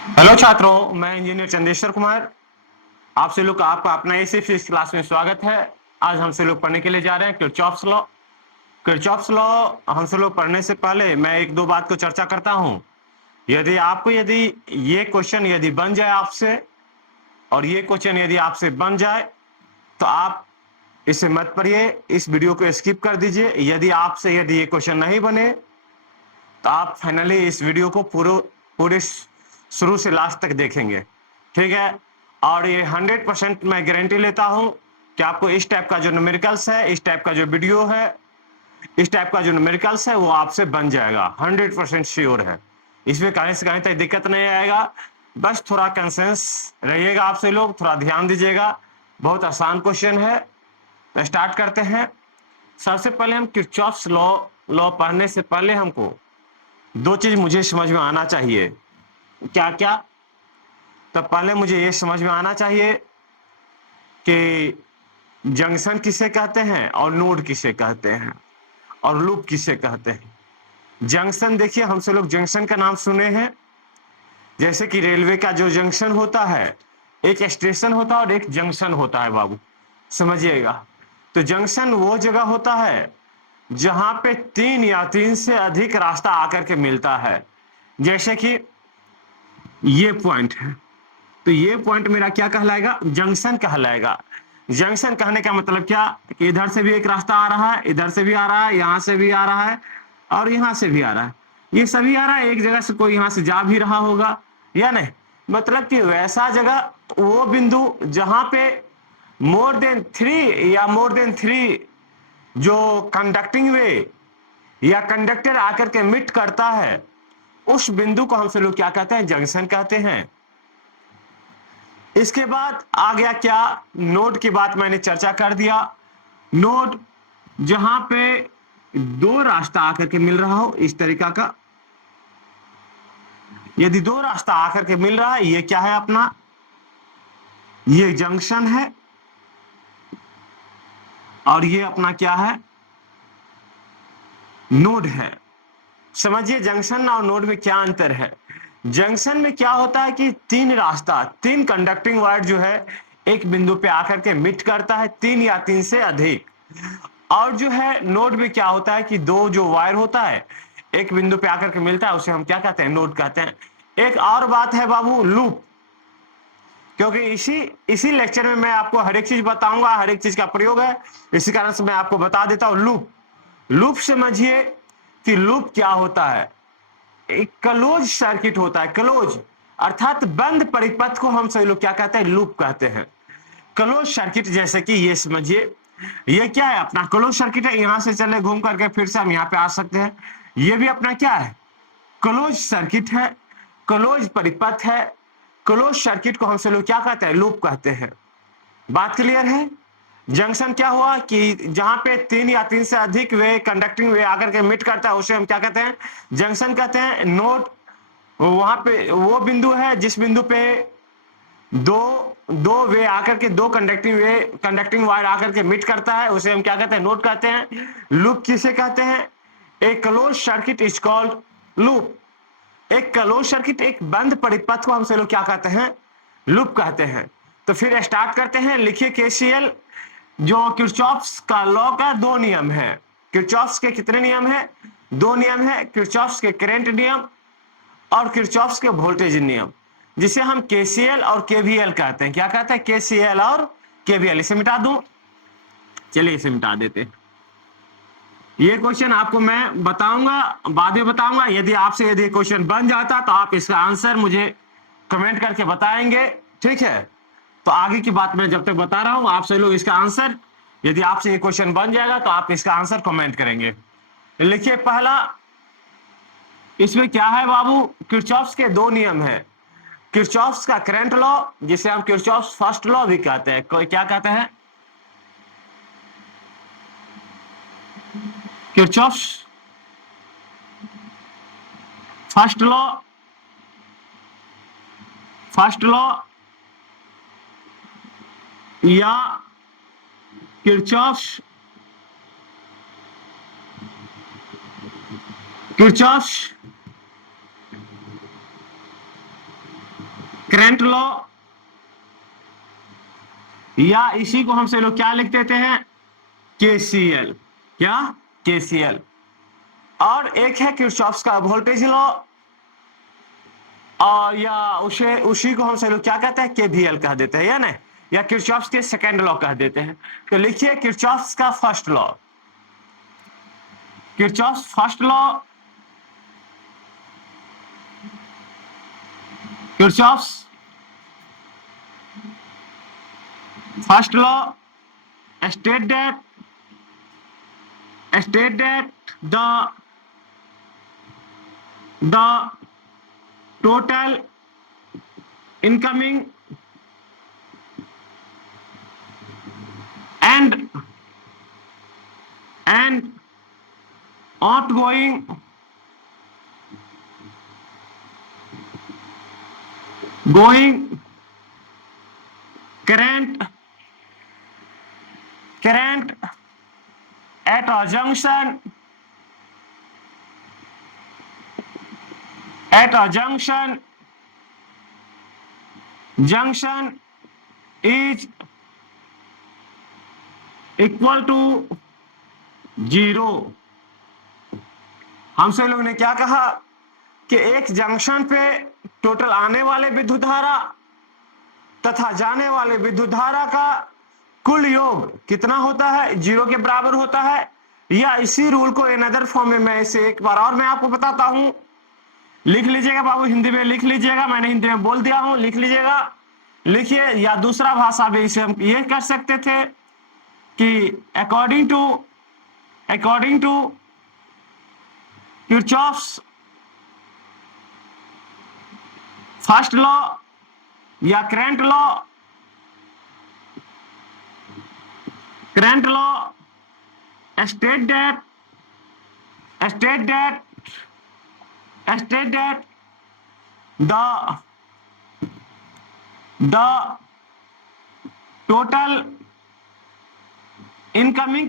Hello छात्रों, मैं engineer Chandeshwar Kumar. आपसे लोग आपका अपना इस क्लास में स्वागत है। आज हमसे लोग पढ़ने के लिए जा रहे हैं किरचॉफ्स लॉ। किरचॉफ्स लॉ हमसे लोग पढ़ने से पहले मैं एक दो बात को चर्चा करता हूं। यदि ये क्वेश्चन यदि बन जाए आपसे, और ये क्वेश्चन यदि आपसे बन जाए, तो आप इसे मत पढ़िए, इस वीडियो को स्किप कर दीजिए। यदि ये क्वेश्चन नहीं बने तो आप फाइनली इस वीडियो को पूरे शुरू से लास्ट तक देखेंगे, ठीक है। और ये 100% मैं गारंटी लेता हूं कि आपको इस टाइप का जो न्यूमेरिकल्स है, इस टाइप का जो वीडियो है, इस टाइप का जो न्यूमेरिकल्स है, वो आपसे बन जाएगा। 100% श्योर है। इसमें कहीं से कहीं तक दिक्कत नहीं आएगा। बस थोड़ा कंसेंस रहिएगा, आपसे लोग थोड़ा ध्यान दीजिएगा। बहुत आसान क्वेश्चन है। तो स्टार्ट करते हैं। सबसे पहले हम किरचॉफ्स लॉ पढ़ने से पहले हमको दो चीज मुझे समझ में आना चाहिए। क्या क्या? तो पहले मुझे ये समझ में आना चाहिए कि जंक्शन किसे कहते हैं और नोड किसे कहते हैं और लूप किसे कहते हैं। जंक्शन, देखिए हमसे लोग जंक्शन का नाम सुने हैं। जैसे कि रेलवे का जो जंक्शन होता है, एक स्टेशन होता है और एक जंक्शन होता है बाबू, समझिएगा। तो जंक्शन वो जगह होता है जहां पे तीन या तीन से अधिक रास्ता आकर के मिलता है। जैसे कि ये पॉइंट है, तो ये पॉइंट मेरा क्या कहलाएगा? जंक्शन कहलाएगा। जंक्शन कहने का मतलब क्या कि इधर से भी एक रास्ता आ रहा है, इधर से भी आ रहा है, यहां से भी आ रहा है और यहां से भी आ रहा है। ये सभी आ रहा है, एक जगह से कोई यहां से जा भी रहा होगा या नहीं। मतलब कि वैसा जगह, वो बिंदु जहां पे मोर देन थ्री जो कंडक्टिंग वे या कंडक्टर आकर के मिट करता है, उस बिंदु को हमसे लोग क्या कहते हैं? जंक्शन कहते हैं। इसके बाद आ गया क्या? नोड की बात मैंने चर्चा कर दिया। नोड जहां पे दो रास्ता आकर के मिल रहा हो, इस तरीका का। यदि दो रास्ता आकर के मिल रहा है, ये क्या है अपना? ये जंक्शन है। और ये अपना क्या है? नोड है। समझिए जंक्शन और नोड में क्या अंतर है। जंक्शन में क्या होता है कि तीन रास्ता, तीन कंडक्टिंग वायर जो है, एक बिंदु पे आकर के मिट करता है, तीन या तीन से अधिक। और जो है नोड में क्या होता है कि दो जो वायर होता है, एक बिंदु पे आकर के मिलता है, उसे हम क्या कहते हैं? नोड कहते हैं। एक और बात है बाबू, लूप। क्योंकि इसी इसी लेक्चर में मैं आपको हर एक चीज बताऊंगा, हर एक चीज का प्रयोग है, इसी कारण से मैं आपको बता देता हूं। लूप, लूप समझिए कि लूप क्या होता है। एक क्लोज सर्किट होता है, क्लोज अर्थात बंद परिपथ को हम सभी लोग क्या कहते हैं? लूप कहते हैं। क्लोज सर्किट, जैसे कि ये समझिए, ये क्या है? अपना क्लोज सर्किट है। यहां से चले घूम करके फिर से हम यहां पे आ सकते हैं। ये भी अपना क्या है? क्लोज सर्किट है, क्लोज परिपथ है। क्लोज सर्किट को हम सब लोग क्या कहते हैं? लूप कहते हैं। बात क्लियर है? जंक्शन क्या हुआ कि जहां पे तीन या तीन से अधिक वे कंडक्टिंग वे आकर के मिट करता है, उसे हम क्या कहते हैं? जंक्शन कहते हैं। नोड वहां पे वो बिंदु है जिस बिंदु पे दो दो वे आकर के, दो कंडक्टिंग वायर आकर के मिट करता है, उसे हम क्या कहते हैं? नोड कहते हैं। लूप किसे कहते हैं? A close circuit is called loop. एक क्लोज सर्किट, एक बंद परिपथ को हम से लोग क्या कहते हैं? लूप कहते हैं। तो फिर स्टार्ट करते हैं। लिखिए केसीएल। जो किरचॉफ्स का लॉ का दो नियम है। किरचॉफ्स के कितने नियम है? दो नियम है। किरचॉफ्स के करंट नियम और किरचॉफ्स के वोल्टेज नियम, जिसे हम केसीएल और केवीएल कहते हैं। क्या कहते हैं? केसीएल और केवीएल। इसे मिटा दूं? चलिए इसे मिटा देते हैं। ये क्वेश्चन आपको मैं बताऊंगा, बाद में बताऊंगा। यदि क्वेश्चन बन जाता तो आप इसका आंसर मुझे कमेंट करके बताएंगे, ठीक है। तो आगे की बात मैं जब तक बता रहा हूं, आप सभी लोग इसका आंसर, यदि आपसे ये क्वेश्चन बन जाएगा तो आप इसका आंसर कमेंट करेंगे। लिखिए पहला, इसमें क्या है बाबू? किरचॉफ्स के दो नियम है। किरचॉफ्स का करंट लॉ, जिसे हम किरचॉफ्स फर्स्ट लॉ भी कहते हैं। क्या कहते हैं? Kirchhoff's first law, first law या किरचॉफ्स किरचॉफ्स करंट लॉ, या इसी को हमसे लोग क्या लिख देते हैं, केसीएल। क्या, केसीएल। और एक है किरचॉफ्स का वोल्टेज लॉ, और या उसी को हमसे लोग क्या कहते हैं, केवीएल कह देते हैं, या नहीं, या किरचॉफ्स के सेकंड लॉ कह देते हैं। तो लिखिए किरचॉफ्स का first law, Kirchhoff's first law, Kirchhoff's first law state that the total incoming and outgoing current at a junction is equal to 0। हमसे लोग ने क्या कहा कि एक जंक्शन पे टोटल आने वाले विद्युत धारा तथा जाने वाले विद्युत धारा का कुल योग कितना होता है, 0 के बराबर होता है। या इसी रूल को इन अदर फॉर्म में मैं इसे एक बार और मैं आपको बताता हूं, लिख लीजिएगा बाबू, हिंदी में लिख लीजिएगा, मैंने हिंदी में बोल दिया हूं, लिख लीजिएगा, लिखिए। या दूसरा भाषा में इसे हम ये कर सकते थे कि according to Kirchhoff's first law या current law state that the total incoming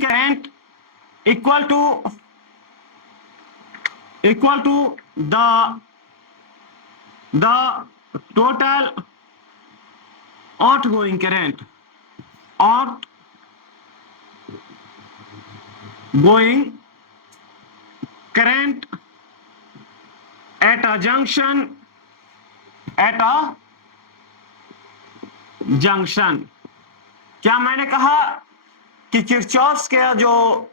current equal to the total outgoing current at a junction क्या मैंने कहा कि किरचॉफ्स का जो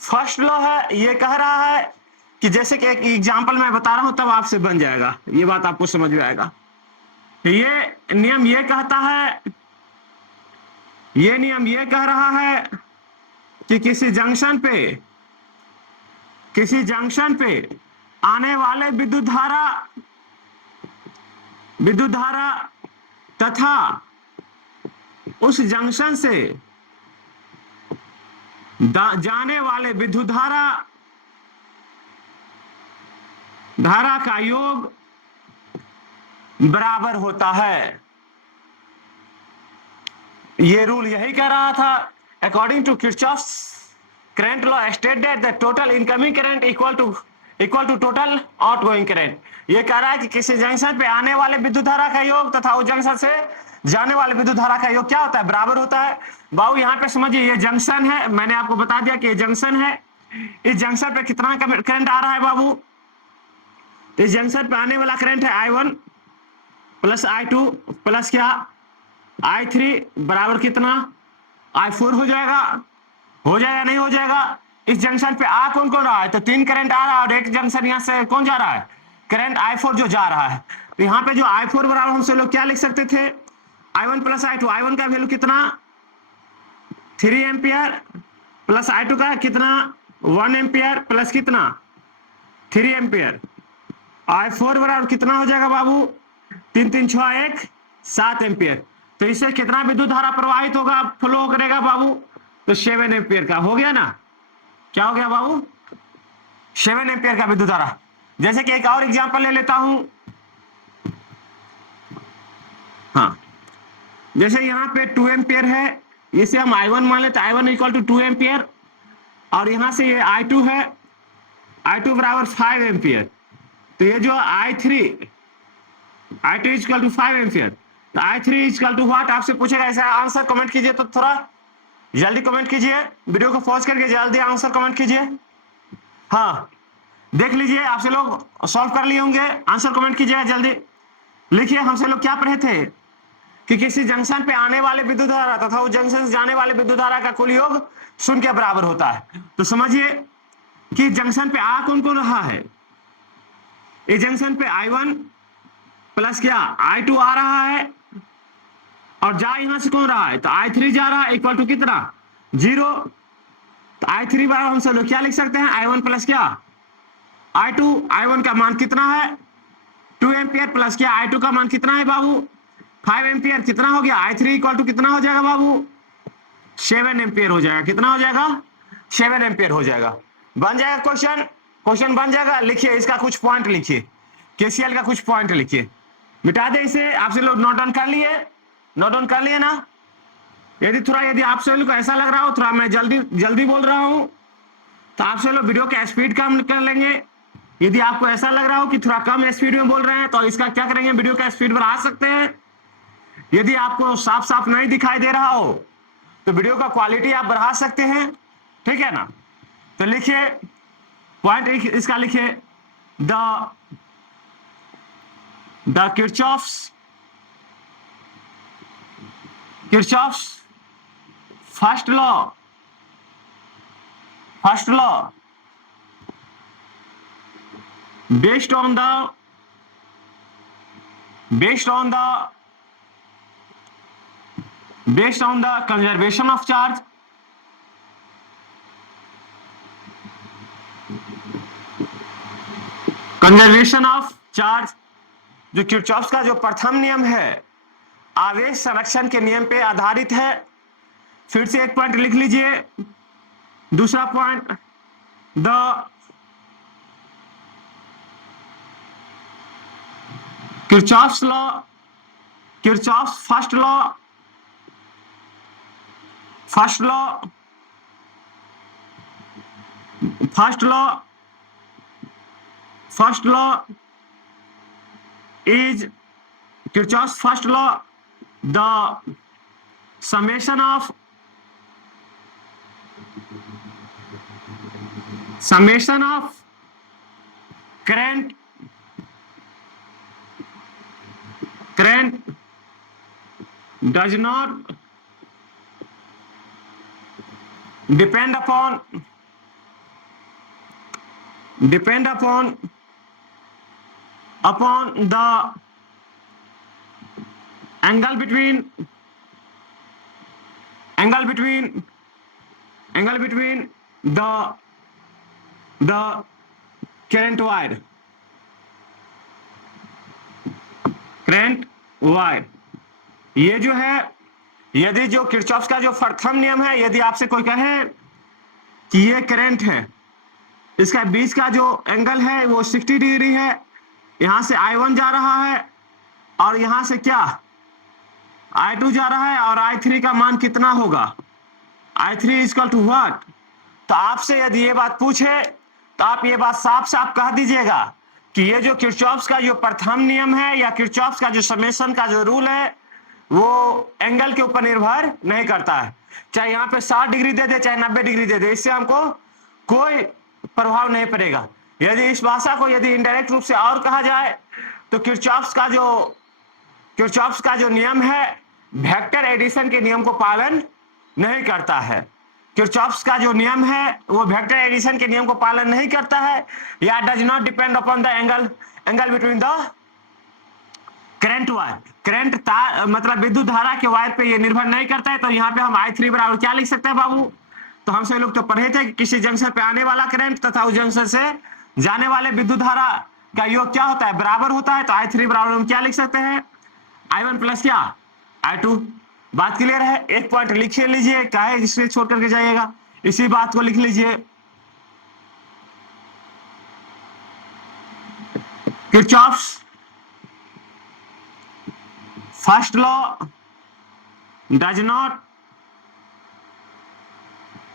फर्स्ट लॉ है ये कह रहा है कि जैसे कि एक एग्जांपल मैं बता रहा हूं तब आपसे बन जाएगा, ये बात आपको समझ में आएगा। ये नियम ये कहता है, ये नियम ये कह रहा है कि किसी जंक्शन पे आने वाले विद्युत धारा तथा उस जंक्शन से जाने वाले विद्युत धारा का योग बराबर होता है। ये रूल यही कह रहा था, according to Kirchhoff's current law state that the total incoming current equal to total outgoing current. ये कह रहा है कि किसी जंक्शन पे आने वाले विद्युत धारा का योग तथा उस जंक्शन से जाने वाले विद्युत धारा का योग क्या होता है, बराबर होता है। बाबू यहाँ पे समझिए, ये जंक्शन है, मैंने आपको बता दिया कि ये जंक्शन है। इस जंक्शन पे कितना करंट आ रहा है बाबू, इस जंक्शन पे आने वाला करंट है I1 प्लस I2 प्लस क्या I3 बराबर कितना I4 हो जाएगा नहीं हो जाएगा। इस जंक्शन पे आ कौन रहा है, तो 3 करंट आ रहा है और एक जंक्शन यहाँ से कौन जा रहा है, करंट I4 जो जा रहा है। तो यहाँ पे जो I4 बराबर हमसे लोग क्या लिख सकते थे, I1 प्लस I2। I1 का वैल्यू कितना 3 एम्पियर प्लस I2 का कितना 1 एम्पियर प्लस कितना 3 एम्पियर। I4 बराबर कितना हो जाएगा बाबू 3 3 6 1 7 एम्पियर। तो इससे कितना विद्युत धारा प्रवाहित होगा, फ्लो करेगा बाबू, तो 7 एम्पियर का हो गया ना। क्या हो गया बाबू 7 एम्पियर का विद्युत धारा। जैसे कि एक और एग्जांपल ले लेता हूं, हाँ, जैसे यहाँ पे 2 एम्पियर है, इसे हम I1 मान लेते हैं, I1 इक्वल टू 2 एम्पियर, और यहां से ये I2 है, I2 बराबर 5 एम्पियर। तो ये जो I2 इक्वल टू 5 एम्पियर, तो I3 इक्वल टू व्हाट आपसे पूछेगा। ऐसा आंसर कमेंट कीजिए, तो थोड़ा जल्दी कमेंट कीजिए, वीडियो को पॉज करके जल्दी आंसर कमेंट कीजिए। हाँ, देख लीजिए, आपसे लोग सॉल्व कर लिए होंगे, आंसर कमेंट कीजिएगा जल्दी। लिखिए, हमसे लोग क्या पढ़े थे कि किसी जंक्शन पे आने वाले विद्युत धारा तथा उस जंक्शन से जाने वाले विद्युत धारा का कुल योग शून्य के बराबर होता है। तो समझिए कि जंक्शन पे आ कौन कौन रहा है। इस जंक्शन पे I1 प्लस क्या I2 आ रहा है, और जा यहां से कौन रहा है, तो I3 जा रहा है, इक्वल टू कितना 0। तो I3 बराबर हम सब लोग क्या लिख सकते हैं, I1 प्लस क्या I2। I1 का मान कितना है 2 एम्पियर, प्लस क्या I2 का मान कितना है बाबू 5 एम्पियर। कितना हो गया, I3 इक्वल टू कितना हो जाएगा बाबू 7 एम्पियर हो जाएगा। कितना हो जाएगा 7 एम्पियर हो जाएगा। बन जाएगा क्वेश्चन, क्वेश्चन बन जाएगा। लिखिए, इसका कुछ पॉइंट लिखिए, केसीएल का कुछ पॉइंट लिखिए, मिटा दे इसे। आपसे लोग नोट डाउन कर लिए, नोट डाउन कर लिए ना। यदि आपसे लोग को ऐसा लग रहा हो थोड़ा मैं जल्दी बोल रहा हूं, तो आपसे लोग वीडियो का स्पीड कम कर लेंगे। यदि आपको ऐसा लग रहा हो कि थोड़ा कम स्पीड में बोल रहे हैं, तो इसका क्या करेंगे, वीडियो का स्पीड बढ़ा सकते हैं। यदि आपको साफ साफ नहीं दिखाई दे रहा हो, तो वीडियो का क्वालिटी आप बढ़ा सकते हैं, ठीक है ना। तो लिखिए, पॉइंट इसका लिखिए, the Kirchhoff's first law based on the conservation of charge, जो किरचॉफ का जो प्रथम नियम है आवेश संरक्षण के नियम पे आधारित है। फिर से एक पॉइंट लिख लीजिए, दूसरा point, the Kirchhoff's first law is Kirchhoff's first law, the summation of current does not depend upon the angle between the current wire। ये जो है, यदि जो किरचॉफ का जो प्रथम नियम है, यदि आपसे कोई कहे कि ये करंट है, इसका बीच का जो एंगल है वो 60 डिग्री है, यहां से I1 जा रहा है और यहां से क्या I2 जा रहा है, और I3 का मान कितना होगा, I3 इक्वल टू व्हाट। तो आपसे यदि ये बात पूछे, तो आप ये बात साफ साफ कह दीजिएगा कि ये जो किरचॉफ का जो प्रथम नियम है या किरचॉफ का जो समेशन का जो रूल है, वो एंगल के ऊपर निर्भर नहीं करता है। चाहे यहाँ पे 60 डिग्री दे दे, चाहे 90 डिग्री दे दे, इससे हमको कोई प्रभाव नहीं पड़ेगा। यदि इस भाषा को यदि इनडायरेक्ट रूप से और कहा जाए, तो किरचॉफ का जो नियम है वेक्टर एडिशन के नियम को पालन नहीं करता है। किरचॉफ का जो नियम है वो वेक्टर एडिशन के नियम को पालन नहीं करता है, या does not depend upon the angle between the current wire. Current तार मतलब विद्युत धारा के वायर पे ये निर्भर नहीं करता है। तो यहाँ पे हम I3 बराबर क्या लिख सकते हैं बाबू, तो हमसे लोग तो पढ़े थे कि किसी जंक्शन पे आने वाला करंट तथा उस जंक्शन से जाने वाले विद्युत धारा का योग क्या होता है, बराबर होता है। तो I3 बराबर हम क्या लिख सकते हैं, I1 प्लस क्या I2। बात क्लियर है। एक पॉइंट लिख लीजिए, काहे जिससे छोड़ करके जाइएगा, इसी बात को लिख लीजिए, Kirchhoff's first law does not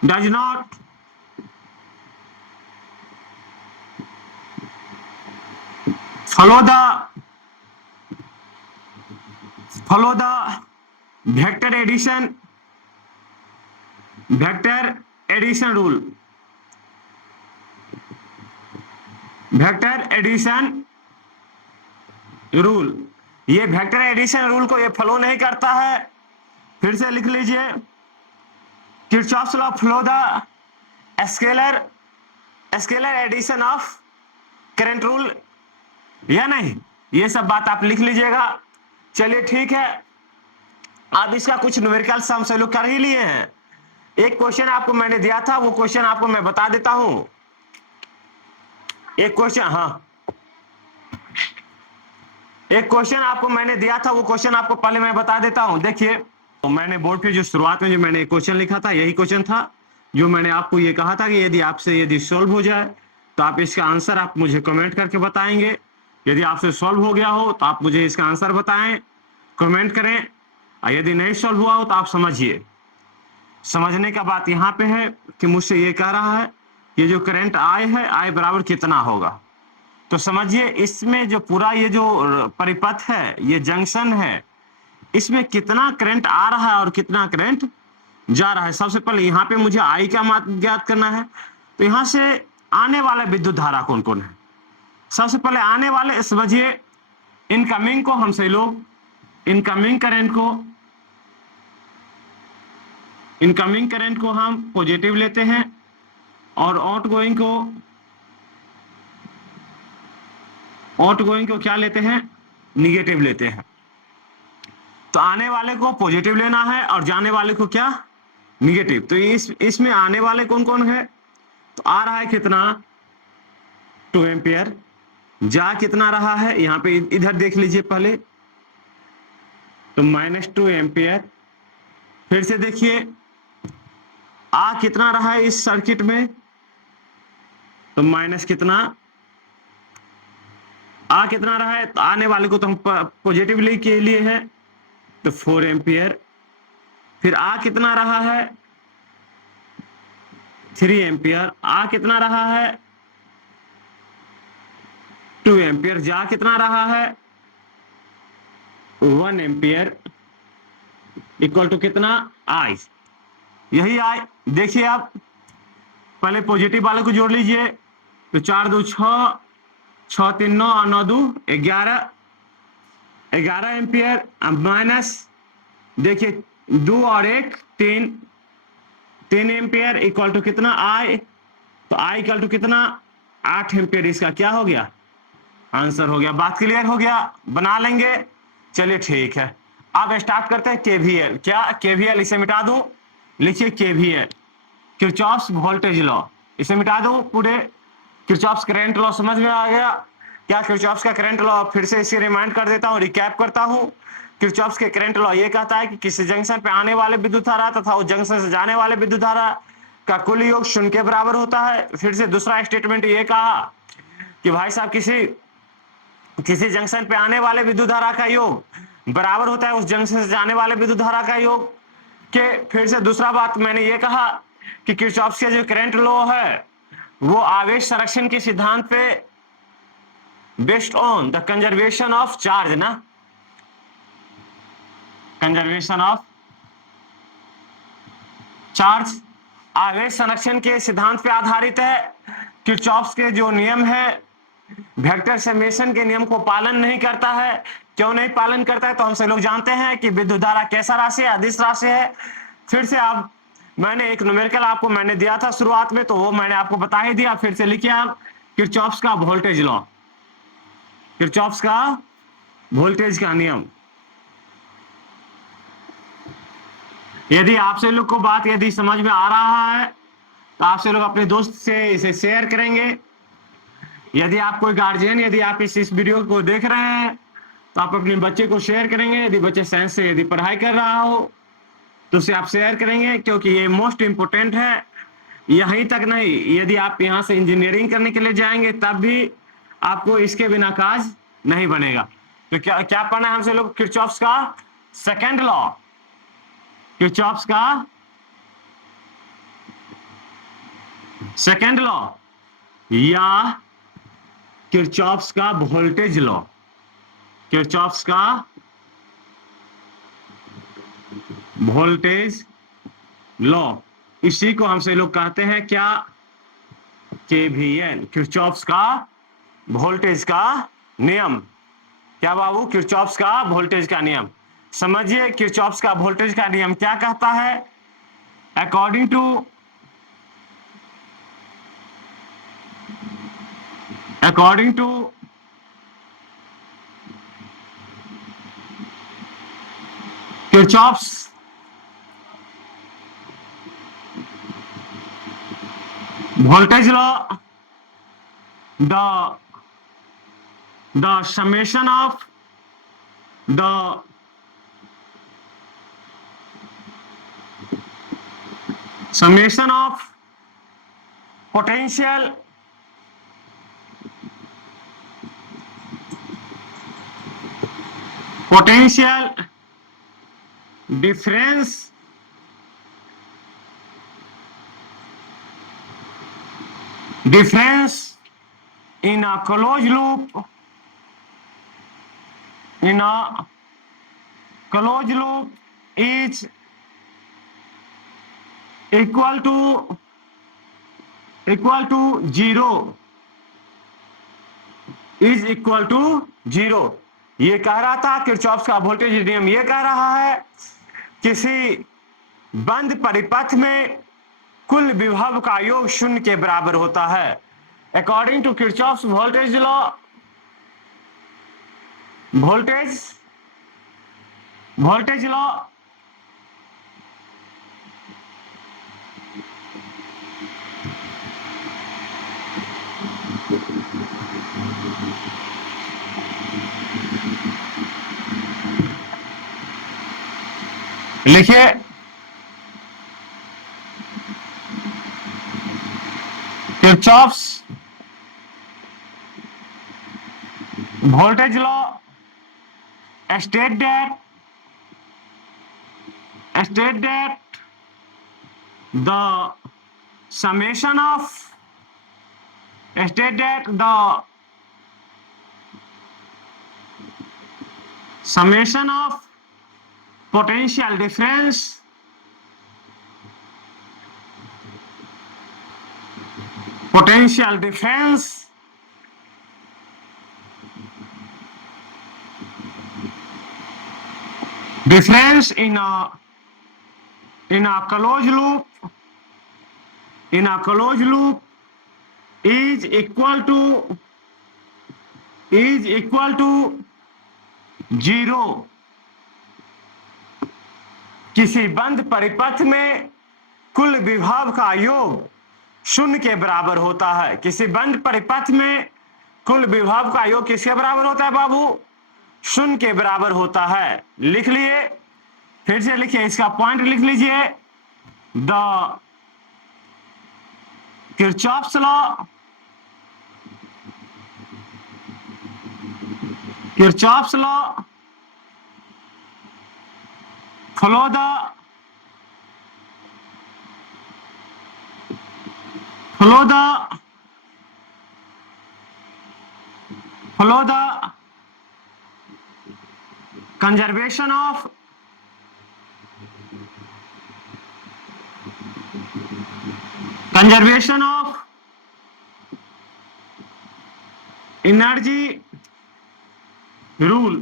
does not follow the vector addition rule, vector addition rule, ये वेक्टर एडिशन रूल को ये फॉलो नहीं करता है। फिर से लिख लीजिए, Kirchhoff's law follow the scalar addition of current rule या नहीं, ये सब बात आप लिख लीजिएगा। चलिए ठीक है, अब इसका कुछ न्यूमेरिकल्स हम लोग कर ही लिए हैं। एक क्वेश्चन आपको मैंने दिया था, वो क्वेश्चन आपको मैं बता देता हूं। एक क्वेश्चन, हाँ, एक क्वेश्चन आपको मैंने दिया था, वो क्वेश्चन आपको पहले मैं बता देता हूं। देखिए, तो मैंने बोर्ड पे जो शुरुआत में जो मैंने क्वेश्चन लिखा था, यही क्वेश्चन था जो मैंने आपको ये कहा था कि यदि आपसे यदि सॉल्व हो जाए तो आप इसका आंसर आप मुझे कमेंट करके बताएंगे। यदि आपसे सॉल्व हो गया हो तो आप मुझे इसका आंसर बताएं, कमेंट करें, और यदि नहीं सॉल्व हुआ हो तो आप समझिए। समझने का बात यहाँ पे है कि मुझसे ये कह रहा है कि जो करंट आई है, आई बराबर कितना होगा। तो समझिए, इसमें जो पूरा ये जो परिपथ है, ये जंक्शन है, इसमें कितना करंट आ रहा है और कितना करंट जा रहा है। सबसे पहले यहाँ पे मुझे आई का मान ज्ञात करना है। तो यहाँ से आने वाला विद्युत धारा कौन कौन है। सबसे पहले आने वाले, समझिए, इनकमिंग को हमसे लोग इनकमिंग करंट को हम पॉजिटिव लेते हैं और आउटगोइंग को क्या लेते हैं, निगेटिव लेते हैं। तो आने वाले को पॉजिटिव लेना है और जाने वाले को क्या, निगेटिव। तो इसमें आने वाले कौन कौन है, तो आ रहा है कितना, 2 एम्पियर। जा कितना रहा है, यहाँ पे इधर देख लीजिए पहले, तो -2 एम्पियर। फिर से देखिए, आ कितना रहा है इस सर्किट में, तो माइनस कितना, आ कितना रहा है, तो आने वाले को तो हम पॉजिटिव के लिए है, तो 4 एम्पियर। फिर आ कितना रहा है, 3 एम्पियर। आ कितना रहा है, 2 एम्पियर। जा कितना रहा है, 1 एम्पियर, इक्वल टू कितना, आई। यही आई। देखिए, आप पहले पॉजिटिव वाले को जोड़ लीजिए, तो 4 2 6, 6 3 9 और 9 2 11 एम्पियर। माइनस, देखिए 2 और 1 3 एम्पियर, इक्वल टू कितना, आई। तो आई इक्वल टू कितना, 8 एम्पियर। इसका क्या हो गया, आंसर हो गया। बात क्लियर हो गया, बना लेंगे। चलिए ठीक है, अब स्टार्ट करते हैं केवीएल। क्या केवीएल, इसे मिटा दूं, लिखिए केवीएल, किरचॉफ्स वोल्टेज लॉ। इसे मिटा दो पूरे। किरचॉफ्स करंट लॉ समझ में आ गया क्या, किरचॉफ्स का करंट लॉ फिर से इसे रिमाइंड कर देता हूं, रिकैप करता हूं। किरचॉफ्स के करंट लॉ ये कहता है कि किसी जंक्शन पे आने वाले विद्युत धारा तथा उस जंक्शन से जाने वाले विद्युत धारा का कुल योग 0 के बराबर होता है। फिर से दूसरा स्टेटमेंट ये कहा कि भाई साहब, किसी जंक्शन पे आने वाले विद्युत धारा का योग बराबर होता है उस जंक्शन से जाने वाले विद्युत धारा का योग के। फिर से दूसरा बात मैंने ये कहा कि किरचॉफ्स का जो करंट लॉ है वो आवेश संरक्षण के सिद्धांत पे based on the conservation of charge, ना, कंजर्वेशन ऑफ चार्ज, आवेश संरक्षण के सिद्धांत पे आधारित है। किरचॉफ्स के जो नियम है वेक्टर समेशन के नियम को पालन नहीं करता है। क्यों नहीं पालन करता है, तो हम सब लोग जानते हैं कि विद्युत धारा कैसा राशि है, अदिश राशि है। फिर से आप, मैंने एक न्यूमेरिकल आपको मैंने दिया था शुरुआत में, तो वो मैंने आपको बता ही दिया। फिर से लिखिए आप, किरचॉफ्स का वोल्टेज लॉ, किरचॉफ्स का वोल्टेज का नियम। यदि आपसे लोग को बात यदि समझ में आ रहा है तो आपसे लोग अपने दोस्त से इसे शेयर करेंगे। यदि आप कोई गार्जियन, यदि आप इस वीडियो को देख रहे हैं तो आप अपने बच्चे को शेयर करेंगे। यदि बच्चे साइंस से यदि पढ़ाई कर रहा हो तो उसे आप शेयर करेंगे, क्योंकि ये मोस्ट इंपोर्टेंट है। यहीं तक नहीं, यदि आप यहाँ से इंजीनियरिंग करने के लिए जाएंगे तब भी आपको इसके बिना काज नहीं बनेगा। तो क्या क्या पढ़ना है हमसे लोग, किरचॉफ्स का सेकंड लॉ, किरचॉफ्स का सेकेंड लॉ या किरचॉफ्स का वोल्टेज लॉ, किरचॉफ्स का वोल्टेज लॉ, इसी को हमसे लोग कहते हैं क्या, केवीएल, किरचॉफ्स का वोल्टेज का नियम। क्या बाबू, किरचॉफ्स का वोल्टेज का नियम। समझिए किरचॉफ्स का वोल्टेज का नियम क्या कहता है। According to Kirchhoff's voltage law, the summation of the potential difference in a closed loop is equal to zero, is equal to zero। ये कह रहा था किरचॉफ्स का वोल्टेज नियम, ये कह रहा है किसी बंद परिपथ में कुल विभव का योग शून्य के बराबर होता है। According to Kirchhoff's voltage law, voltage law लिखिए, Kirchhoff's voltage law state that the summation of potential difference in a closed loop is equal to zero। किसी बंद परिपथ में कुल विभव का योग शून्य के बराबर होता है। किसी बंद परिपथ में कुल विभव का योग किसके बराबर होता है बाबू, शून्य के बराबर होता है। लिख लिए, फिर से लिखिए, इसका पॉइंट लिख लीजिए। The Kirchhoff's law follow the conservation of energy rule।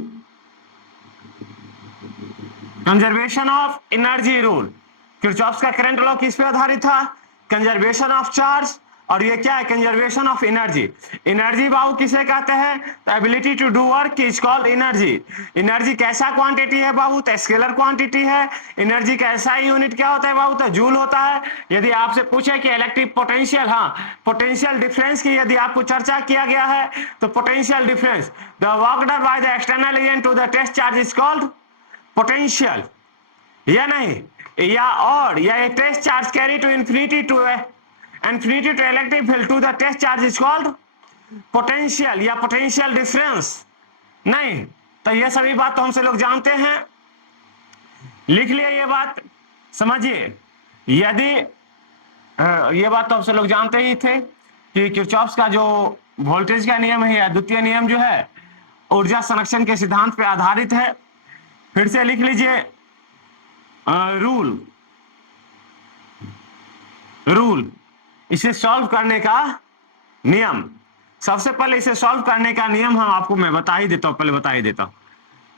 Conservation of energy rule, Kirchhoff's का करंट लॉ किस पे आधारित था, कंजर्वेशन ऑफ चार्ज। और ये क्या है, कंजर्वेशन ऑफ एनर्जी। एनर्जी बाबू किसे कहते हैं, तो ability to do work is called energy. Energy कैसा क्वांटिटी है बाबू, तो स्केलर क्वांटिटी है। एनर्जी का ऐसा यूनिट क्या होता है बाबू, तो जूल होता है। यदि आपसे पूछे कि इलेक्ट्रिक पोटेंशियल, हाँ पोटेंशियल डिफरेंस की यदि आपको चर्चा किया गया है, तो potential difference the work done by the external agent to the test charge is called potential, या नहीं, या a test charge carry to infinity to electric field to the test charge is called potential या potential difference, नहीं। तो ये सभी बात तो हमसे लोग जानते हैं, लिख लिए ये बात। समझिए, यदि ये बात तो आप सब लोग जानते ही थे कि किरचॉफ का जो वोल्टेज का नियम है या द्वितीय नियम जो है ऊर्जा संरक्षण के सिद्धांत पे आधारित है। फिर से लिख लीजिए रूल रूल इसे सॉल्व करने का नियम। सबसे पहले इसे सॉल्व करने का नियम हम आपको मैं बता ही देता हूं, पहले बता ही देता हूं।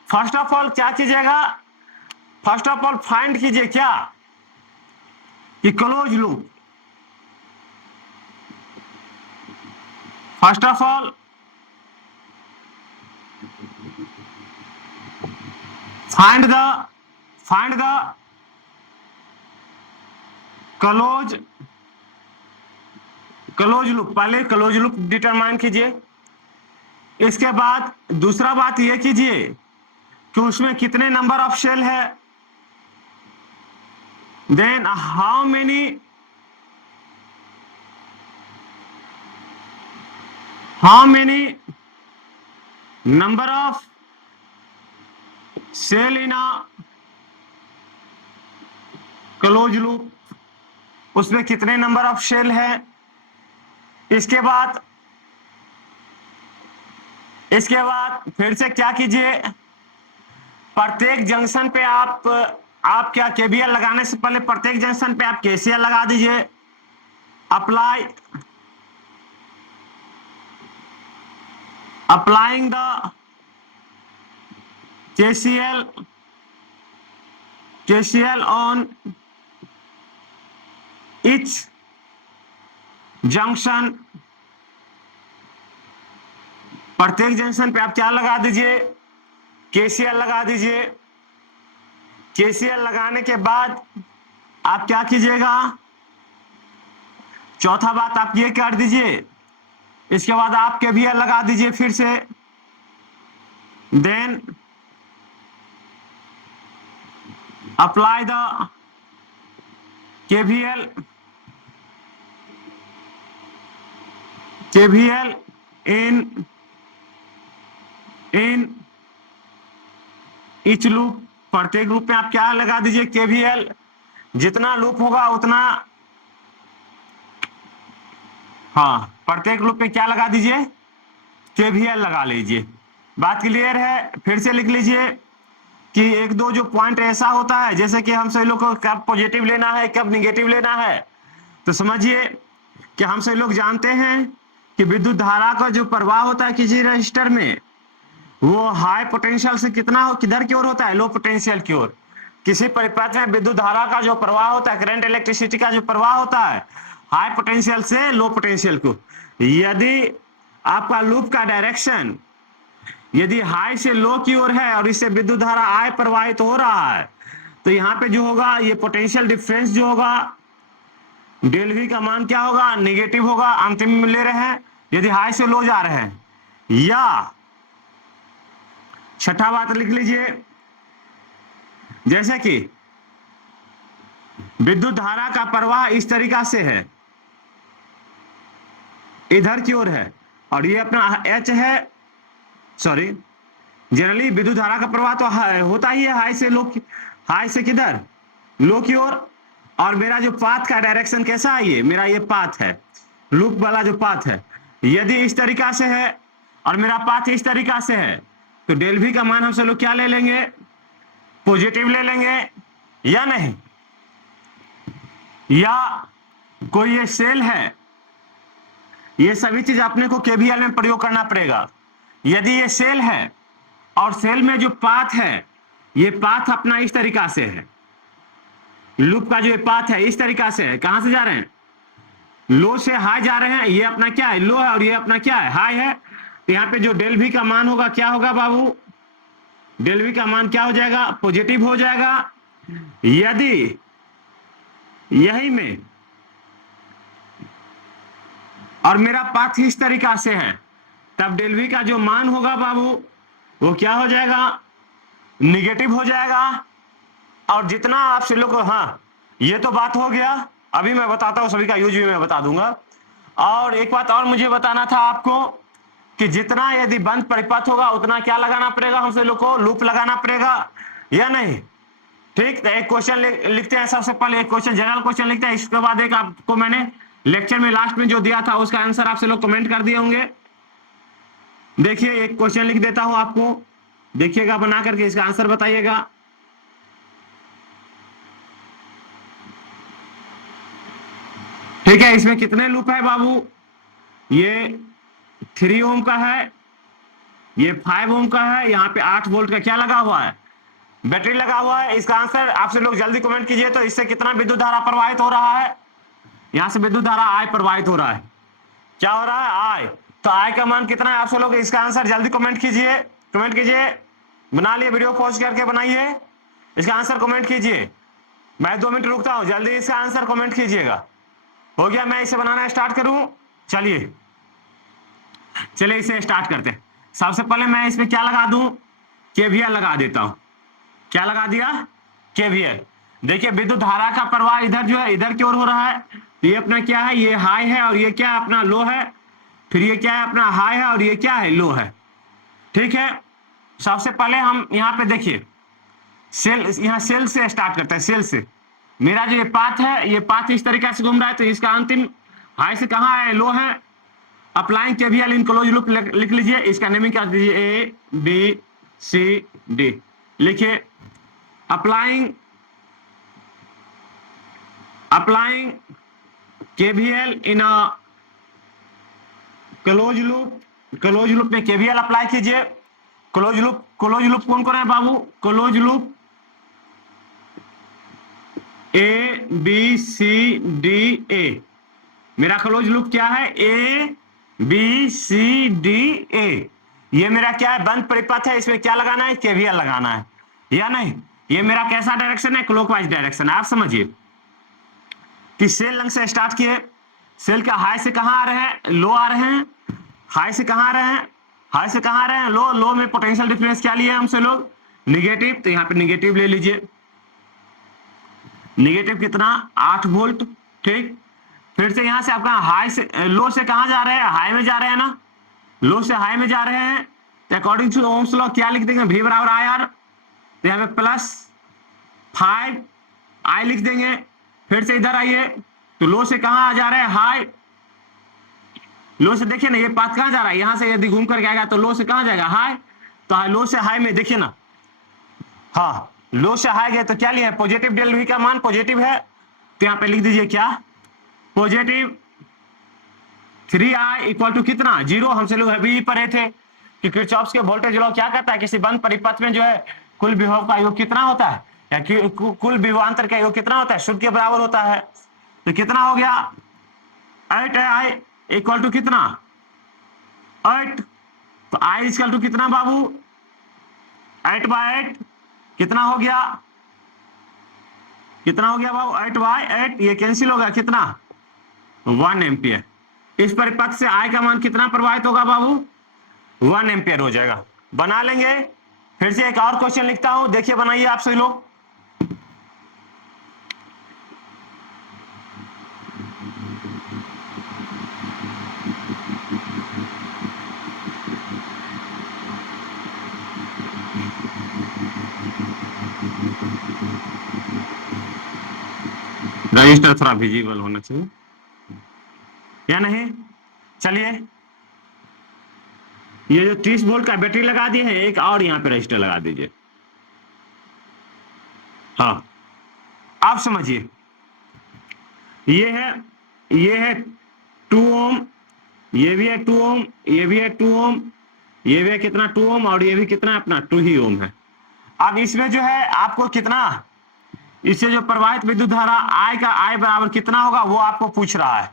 फर्स्ट ऑफ ऑल क्या कीजिएगा, फर्स्ट ऑफ ऑल फाइंड कीजिए क्या कि close loop. First of all find the close loop. पहले क्लोज लूप डिटरमाइन कीजिए। इसके बाद दूसरा बात यह कीजिए कि उसमें कितने नंबर ऑफ शेल है। Then how many number of cell in a close loop, उसमें कितने नंबर ऑफ शेल है। इसके बाद फिर से क्या कीजिए, प्रत्येक जंक्शन पे आप क्या केवीएल लगाने से पहले प्रत्येक जंक्शन पे आप केसीएल लगा दीजिए। Applying the KCL on each junction, प्रत्येक जंक्शन पे आप क्या लगा दीजिए, केसीएल लगा दीजिए। केसीएल लगाने के बाद आप क्या कीजिएगा, चौथा बात आप ये कर दीजिए। इसके बाद आप केवीएल लगा दीजिए फिर से। Then apply the KVL in each loop, प्रत्येक लूप में आप क्या लगा दीजिए, KVL। जितना लूप होगा उतना, हाँ, प्रत्येक लूप में क्या लगा दीजिए, KVL लगा लीजिए। बात क्लियर है। फिर से लिख लीजिए कि एक दो जो पॉइंट ऐसा होता है जैसे कि हम सभी लोग को कब पॉजिटिव लेना है कब निगेटिव लेना है, तो समझिए कि हम सभी लोग जानते हैं कि विद्युत धारा का जो प्रवाह होता है किसी रजिस्टर में, वो हाई पोटेंशियल से कितना हो, किधर की ओर होता है, लो पोटेंशियल की ओर। किसी परिपथ में विद्युत धारा का जो प्रवाह होता है, करंट इलेक्ट्रिसिटी का जो प्रवाह होता है, हाई पोटेंशियल से लो पोटेंशियल को। यदि आपका लूप का डायरेक्शन यदि हाई से लो की ओर है और इससे विद्युत धारा आई प्रवाहित हो रहा है, तो यहाँ पे जो होगा ये पोटेंशियल डिफरेंस जो होगा, डेल वी का मान क्या होगा, नेगेटिव होगा। अंतिम में ले रहे हैं यदि हाई से लो जा रहे हैं। या छठा बात लिख लीजिए, जैसे कि विद्युत धारा का प्रवाह इस तरीका से है, इधर की ओर है, और ये अपना H है, सॉरी, जनरली विद्युत धारा का प्रवाह तो होता ही है हाई से लो, हाई से किधर, लो की ओर। और मेरा जो पाथ का डायरेक्शन कैसा है, ये मेरा ये पाथ है, लूप वाला जो पाथ है, यदि इस तरीका से है और मेरा पाथ इस तरीका से है, तो डेल वी का मान हम सब लोग क्या ले लेंगे, पॉजिटिव ले लेंगे या नहीं। या कोई ये सेल है, ये सभी चीज अपने को केवीएल में प्रयोग करना पड़ेगा। यदि ये सेल है और सेल में जो पाथ है, ये पाथ अपना इस तरीका से है, लूप का जो पाथ है इस तरीका से है, कहां से जा रहे हैं, लो से हाई जा रहे हैं। ये अपना क्या है, लो है, और ये अपना क्या है, हाई है। तो यहाँ पे जो डेल वी का मान होगा क्या होगा बाबू, डेल वी का मान क्या हो जाएगा, पॉजिटिव हो जाएगा। यदि यही में और मेरा पाथ इस तरीका से है, तब डेल वी का जो मान होगा बाबू वो क्या हो जाएगा, निगेटिव हो जाएगा। और जितना आपसे लोग, हाँ ये तो बात हो गया, अभी मैं बताता हूं, सभी का यूज भी मैं बता दूंगा। और एक बात और मुझे बताना था आपको कि जितना यदि बंद परिपथ होगा उतना क्या लगाना पड़ेगा हमसे लोग को, लूप लगाना पड़ेगा या नहीं। ठीक, तो एक क्वेश्चन लिखते हैं। सबसे पहले एक क्वेश्चन, जनरल क्वेश्चन लिखते हैं, इसके बाद एक आपको मैंने लेक्चर में लास्ट में जो दिया था उसका आंसर आपसे लोग कमेंट कर दिए होंगे। देखिए एक क्वेश्चन लिख देता हूं आपको, देखिएगा बना करके इसका आंसर बताइएगा। ठीक है, इसमें कितने लूप है बाबू? ये 3 ओम का है, ये 5 ओम का है, यहाँ पे 8 वोल्ट का क्या लगा हुआ है? बैटरी लगा हुआ है। इसका आंसर आपसे लोग जल्दी कमेंट कीजिए। तो इससे कितना विद्युत धारा प्रवाहित हो रहा है? यहां से विद्युत धारा आई प्रवाहित हो रहा है। क्या हो रहा है? आई। तो आई का मान कितना है? आप सब लोग इसका आंसर जल्दी कमेंट कीजिए, कमेंट कीजिए। बना लिए, वीडियो पॉज करके बनाइए, इसका आंसर कमेंट कीजिए। मैं 2 मिनट रुकता हूं, जल्दी इसका आंसर कमेंट कीजिएगा। हो गया, मैं इसे बनाना स्टार्ट करूं। चलिए चलिए इसे स्टार्ट करते हैं। सबसे पहले मैं इसमें क्या लगा दूं? केवीएल लगा देता हूं। क्या लगा दिया? केवीएल। देखिए विद्युत धारा का प्रवाह इधर जो है इधर की ओर हो रहा है। तो ये अपना क्या है? ये हाई है और ये क्या है? अपना लो है। फिर ये क्या है? अपना हाई है और ये क्या है? लो है। ठीक है, सबसे पहले हम यहाँ पे देखिए सेल, यहाँ सेल से स्टार्ट करते हैं। सेल से मेरा जो ये पाथ है, ये पाथ इस तरीके से घूम रहा है। तो इसका अंतिम हाई से कहाँ है? लो है। Applying KVL in close loop लिख लीजिए। इसका नेमिंग कर दीजिए ए बी सी डी। लिखिए applying KVL in a close loop. Close loop में केवीएल अप्लाई कीजिए। क्लोज लूप कौन कौन है बाबू? Close loop A B C D A. मेरा क्लोज लूप क्या है? A B C D A. ये मेरा क्या है? बंद परिपथ है। इसमें क्या लगाना है? केवीएल लगाना है या नहीं? ये मेरा कैसा डायरेक्शन है? क्लॉकवाइज डायरेक्शन है। आप समझिए कि सेल लंग से स्टार्ट किए, सेल का हाई से कहां आ रहे हैं? लो आ रहे हैं। हाई से कहां आ रहे हैं? हाई से कहां आ रहे हैं? लो। लो में पोटेंशियल डिफरेंस क्या लिए हमसे लोग? निगेटिव। तो यहाँ पे निगेटिव ले लीजिए। निगेटिव कितना? 8 वोल्ट। ठीक, फिर से यहां से आपका हाई से लो से कहां जा रहे हैं? हाई में जा रहे हैं ना। लो से हाई में जा रहे हैं। तो अकॉर्डिंग टू ओम्स लॉ क्या लिख देंगे? V बराबर आई आर। तो यहाँ पे +5 आई लिख देंगे। फिर से इधर आइए, तो लो से कहां जा रहे हैं? हाई। लो से देखिए ना, ये पाथ कहां जा रहा है? यहां से यदि घूम कर आएगा तो लो से कहां जाएगा? हाई। तो लो से हाई में देखिए ना, हाँ लो से हाई गए तो क्या लिया है? पॉजिटिव डेल वी का मान पॉजिटिव है। तो यहाँ पे लिख दीजिए क्या? पॉजिटिव 3i इक्वल टू कितना? 0। हमसे लोग अभी पढ़े थे कि किरचॉफ के वोल्टेज लॉ क्या कहता है? किसी बंद परिपथ में जो है कुल विभव का योग कितना होता है, या कुल विभवांतर का योग कितना होता है? शून्य के बराबर होता है। तो कितना हो गया? 8i इक्वल टू कितना? 8। तो i इक्वल टू कितना बाबू? 8/8। कितना हो गया? कितना हो गया बाबू? 8/8। ये कैंसिल होगा, कितना? 1 एम्पियर। इस परिपथ से I का मान कितना प्रवाहित होगा बाबू? 1 एम्पियर हो जाएगा। बना लेंगे। फिर से एक और क्वेश्चन लिखता हूं, देखिए बनाइए आप सभी लोग। रजिस्टर थोड़ा विजिबल होना चाहिए या नहीं? चलिए, ये जो 30 वोल्ट का बैटरी लगा दिए है, एक और यहाँ पे रजिस्टर लगा दीजिए। हाँ, आप समझिए, ये है 2 ओम, ये भी है 2 ओम, ये भी है 2 ओम, ये भी है कितना? 2 ओम, और ये भी कितना? अपना 2 ही ओम है। अब इसमें जो है आपको कितना, इससे जो प्रवाहित विद्युत धारा I का I बराबर कितना होगा वो आपको पूछ रहा है।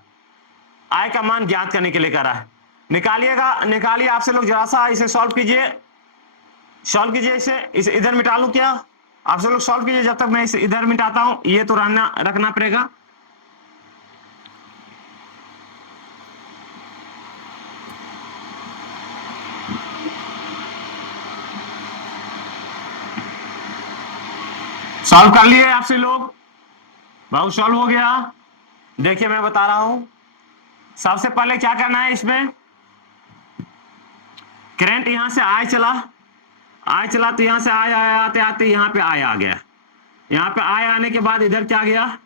I का मान ज्ञात करने के लिए कह रहा है। निकालिएगा, निकालिए आपसे लोग, जरा सा इसे सॉल्व कीजिए। सॉल्व कीजिए इसे इधर मिटा लूं क्या? आप सब लोग सॉल्व कीजिए जब तक मैं इसे इधर मिटाता हूं। ये तो रखना पड़ेगा। सॉल्व कर लिए आपसे लोग? बहुत सॉल्व हो गया। देखिए मैं बता रहा हूं, सबसे पहले क्या करना है, इसमें करंट यहां से आई चला तो यहां से आते आते यहां पे आई आ गया। यहाँ पे आई आने के बाद इधर क्या गया,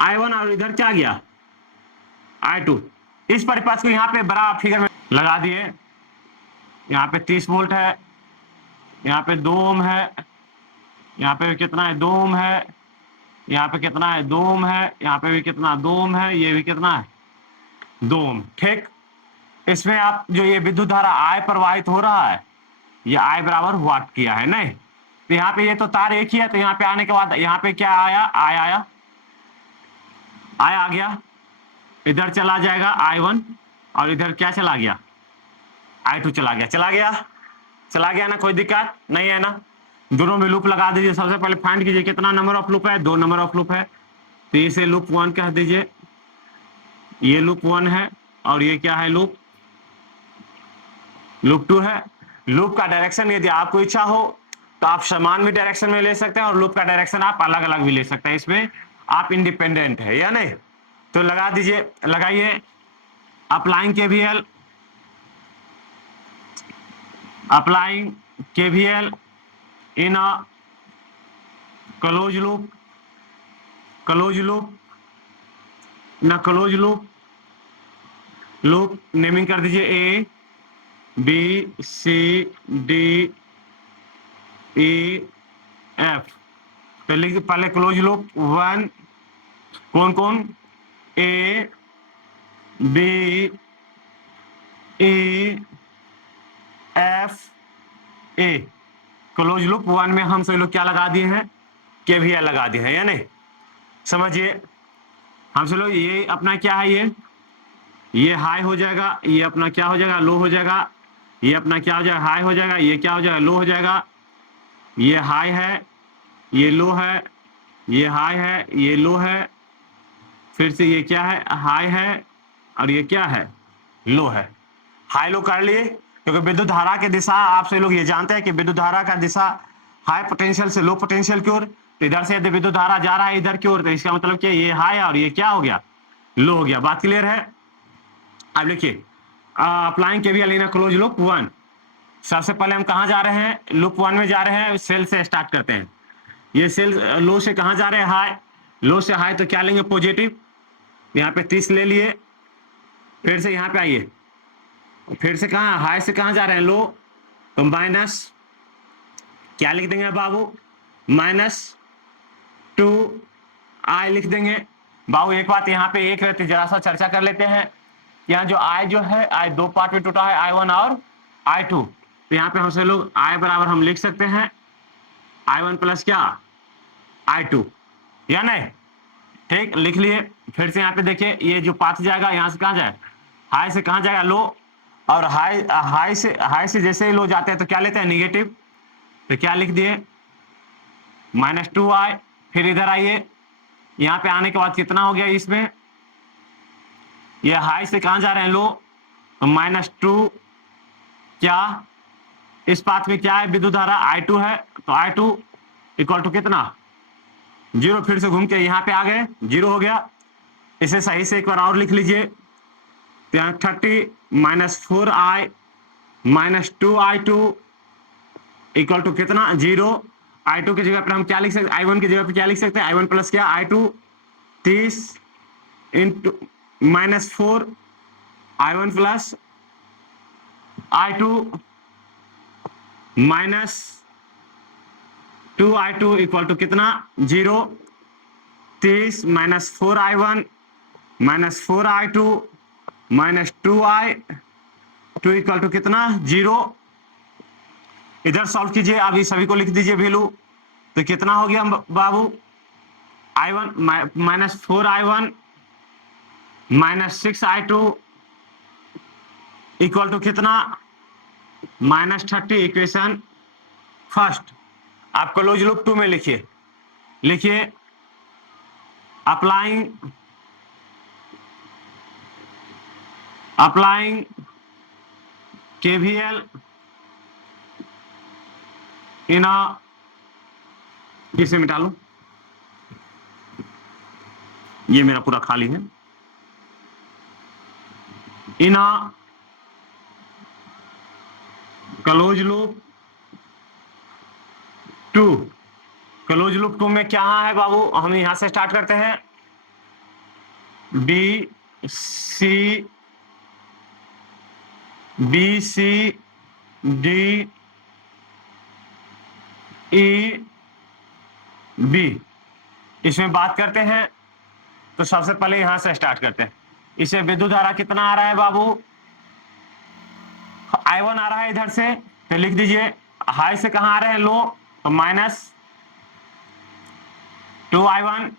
I1, और इधर क्या गया, I2। इस परिपथ को यहाँ पे बड़ा फिगर में लगा दिए। यहाँ पे 30 वोल्ट है, यहाँ पे 2 ओम है, यहाँ पे कितना है 2 ओम है, यहाँ पे कितना है 2 ओम है, यहाँ पे भी कितना 2 ओम है, ये भी कितना है 2 ओम। ठीक, इसमें आप जो ये विद्युत धारा I प्रवाहित हो रहा है, ये I बराबर वाट किया है नहीं। तो यहाँ पे ये तो तार एक ही है, तो यहाँ पे आने के बाद यहाँ पे क्या आया, I आया, I आ गया, इधर चला जाएगा I1, और इधर क्या चला गया, I2 चला गया। चला गया ना, कोई दिक्कत नहीं है ना। दोनों में लूप लगा दीजिए। सबसे पहले फाइंड कीजिए कितना नंबर ऑफ लूप है, 2 नंबर ऑफ लूप है, तो इसे लूप 1 कह दीजिए, ये लूप 1 है, और ये क्या है लूप 2 है। लूप का डायरेक्शन यदि आपको इच्छा हो तो आप समान भी डायरेक्शन में ले सकते हैं, और लूप का डायरेक्शन आप अलग अलग भी ले सकते हैं, इसमें आप इंडिपेंडेंट है या नहीं। तो लगा दीजिए, लगाइए applying KVL, applying KVL in a closed loop, in a closed loop naming कर दीजिए A B C D E F। पहले क्लोज लूप 1 कौन कौन, A B E F A। Close loop 1 में हम सभी लोग क्या लगा दिए हैं, केवीएल लगा दिए हैं या नहीं। समझिए, हम सब लोग ये अपना क्या है, ये हाई हो जाएगा, ये अपना क्या हो जाएगा, लो हो जाएगा, ये अपना क्या हो जाएगा, हाई हो जाएगा, ये क्या हो जाएगा, लो हो जाएगा, ये हाई है, ये लो है, ये हाई है, ये लो है, फिर से ये क्या है, हाई है, और ये क्या है, लो है। हाई लो कर लिए, क्योंकि विद्युत धारा की दिशा आप सभी लोग ये जानते हैं कि विद्युत धारा का दिशा हाई पोटेंशियल से लो पोटेंशियल की ओर। तो इधर से यदि विद्युत धारा जा रहा है इधर की ओर, तो इसका मतलब क्या, ये हाई है और ये क्या हो गया, लो हो गया। बात क्लियर है। अब लिखिए applying KVL in a close loop 1। सबसे पहले हम कहां जा रहे हैं, लूप 1 में जा रहे हैं, सेल से स्टार्ट करते हैं। ये सेल लो से कहां जा रहे हैं, हाई, लो से हाई, तो क्या लेंगे पॉजिटिव, यहाँ पे 30 ले लिए। फिर से यहाँ पे आइए, फिर से कहां, हाई से कहां जा रहे हैं, लो, तो माइनस क्या लिख देंगे बाबू, -2 I लिख देंगे। बाबू एक बात यहाँ पे एक रहती, जरा सा चर्चा कर लेते हैं। यहाँ जो I जो है, I 2 पार्ट में टूटा है, I1 और I2। तो यहाँ पे हमसे लोग I बराबर हम लिख सकते हैं I1 प्लस क्या, I2, या नहीं। ठीक, लिख लिए। फिर से यहाँ पे देखिए, ये जो पाथ जाएगा यहाँ से कहाँ जाए, हाई से कहाँ जाएगा, लो, और हाई से जैसे ही लो जाते हैं तो क्या लेते हैं, निगेटिव। तो क्या लिख दिए, -2I। फिर इधर आइए, यहाँ पे आने के बाद कितना हो गया, इसमें ये हाई से कहां जा रहे हैं, लो, तो -2 क्या, इस पाथ में क्या है, विद्युत धारा I2 है, तो I2 इक्वल टू कितना, 0। फिर से घूम के यहाँ पे आ गए, 0 हो गया। इसे सही से एक बार और लिख लीजिए, तो यहाँ 30 -4I -2I2 इक्वल टू कितना, 0। I2 की जगह पर हम क्या लिख सकते, I1 की जगह पर क्या लिख सकते हैं, I1 प्लस क्या, I2 30 into -4 I1 plus I2 -2I2 equal to कितना, 0। 30 -4I1 -4I2 -2I2 equal to कितना, 0। इधर सॉल्व कीजिए, अभी सभी को लिख दीजिए वैल्यू। तो कितना हो गया बाबू, I1 -4I1 -6I2 equal to कितना, -30। Equation first. आप क्लोज लूप 2 में लिखिए अप्लाइंग KVL इन अ, इसे मिटा लूं, ये मेरा पूरा खाली है, in a close loop 2 close loop 2 में क्या है बाबू, हम यहां से स्टार्ट करते हैं, B C D E B, इसमें बात करते हैं। तो सबसे पहले यहां से स्टार्ट करते हैं। इसे विद्युत धारा कितना आ रहा है बाबू, I1 आ रहा है इधर से, तो लिख दीजिए हाई से कहां आ रहे हैं, लो, तो -2I1।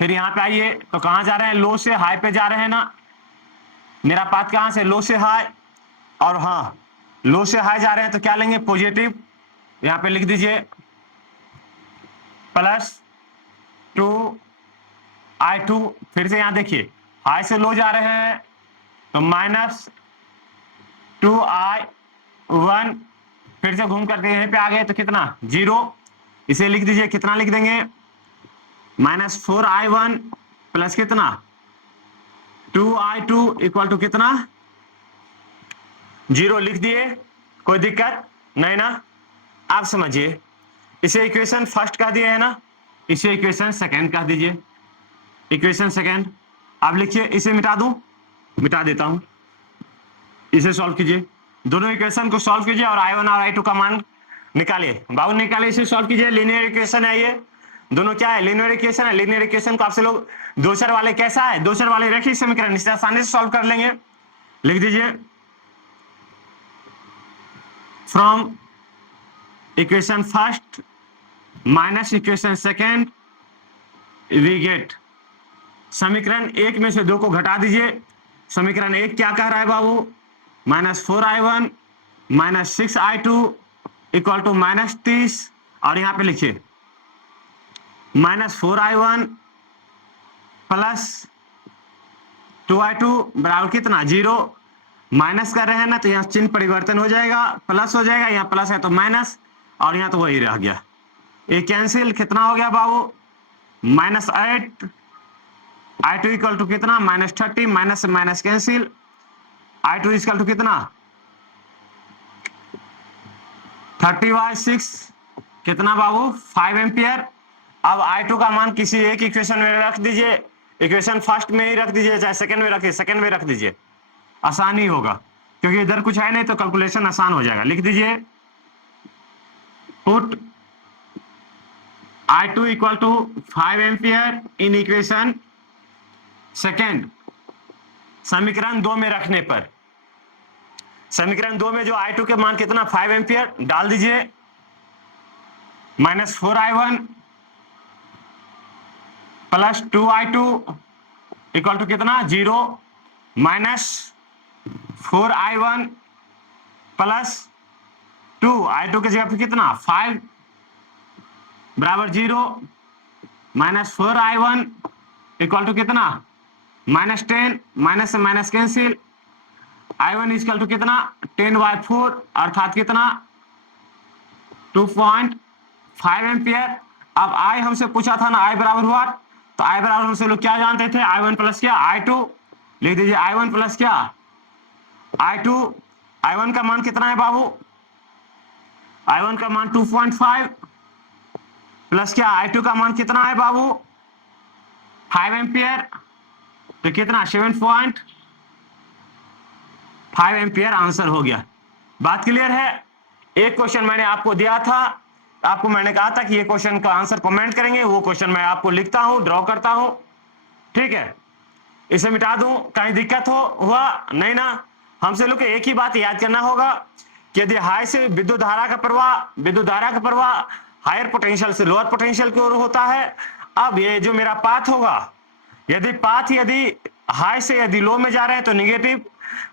फिर यहां पे आइए तो कहां जा रहे हैं, लो से हाई पे जा रहे हैं ना, मेरा पाथ कहां से, लो से हाई, और हाँ लो से हाई जा रहे हैं तो क्या लेंगे, पॉजिटिव, यहां पे लिख दीजिए +2I2। फिर से यहां देखिए हाई से लो जा रहे हैं तो -2I1, फिर से घूम करके यहीं पे आ गए तो कितना, 0। इसे लिख दीजिए, कितना लिख देंगे, -4I1 प्लस कितना, 2I2 इक्वल टू कितना, 0 लिख दिए। कोई दिक्कत नहीं ना। आप समझिए, इसे इक्वेशन फर्स्ट कह दिए है ना, इसे इक्वेशन सेकंड कह दीजिए, इक्वेशन सेकंड। आप लिखिए, इसे मिटा दूं, मिटा देता हूं, इसे सॉल्व कीजिए, दोनों इक्वेशन को सॉल्व कीजिए और I1 और I2 का मान निकालिए। बाबू निकालिए, इसे सॉल्व कीजिए, लीनियर इक्वेशन है ये, दोनों क्या है, लीनियर इक्वेशन है। लीनियर इक्वेशन को आपसे लोग दो चर वाले कैसा है, दो चर वाले रैखिक समीकरण, इसे आसानी से सॉल्व कर लेंगे। लिख दीजिए from equation first minus equation second we get, समीकरण एक में से दो को घटा दीजिए। समीकरण एक क्या कह रहा है बाबू, -4I1 -6I2 इक्वल टू -30, और यहां पे लिखिए -4I1 प्लस 2I2 बराबर कितना, 0। माइनस कर रहे हैं ना तो यहाँ चिन्ह परिवर्तन हो जाएगा, प्लस हो जाएगा, यहाँ प्लस है तो माइनस, और यहाँ तो वही रह गया, ये कैंसिल, कितना हो गया बाबू, -8, I2 इक्वल टू कितना, -30, माइनस से minus cancel, I2 equal to कितना, 30/6 कितना बाबू, 5 एम्पियर। अब I2 का मान किसी एक इक्वेशन में रख दीजिए, इक्वेशन फर्स्ट में ही रख दीजिए, चाहे सेकंड में रखिए, सेकंड में रख दीजिए, आसानी होगा, क्योंकि इधर कुछ है नहीं तो कैलकुलेशन आसान हो जाएगा। लिख दीजिए put I2 equal to 5 ampere in equation second, समीकरण 2 में रखने पर, समीकरण 2 में जो I2 के मान कितना, 5 एम्पियर डाल दीजिए, -4I1 plus 2I2 equal to कितना, 0, -4I1 प्लस 2, I2 की जगह पे कितना, 5 बराबर 0, -4I1 इक्वल टू कितना, -10, माइनस से minus cancel, I1 equal to कितना, 10/4 अर्थात कितना, 2.5 एम्पियर। अब I हमसे पूछा था ना, I बराबर हुआ, तो I बराबर हमसे लोग क्या जानते थे, I1 प्लस क्या, I2, लिख दीजिए I1 प्लस क्या, I2। I1 का मान कितना है बाबू, I1 का मान 2.5 प्लस क्या, I2 का मान कितना है बाबू, 5 एम्पियर, तो कितना, 7.5 एम्पियर आंसर हो गया। बात क्लियर है। एक क्वेश्चन मैंने आपको दिया था, आपको मैंने कहा था कि ये क्वेश्चन का आंसर कमेंट करेंगे, वो क्वेश्चन मैं आपको लिखता हूं, ड्रॉ करता हूं, ठीक है। इसे मिटा दूं, कहीं दिक्कत हुआ नहीं ना। हमसे लोग एक ही बात याद करना होगा कि यदि हाई से विद्युत धारा का प्रवाह हायर पोटेंशियल से लोअर पोटेंशियल की ओर होता है। अब ये जो मेरा पाथ होगा, यदि हाई से यदि लो में जा रहे हैं तो निगेटिव,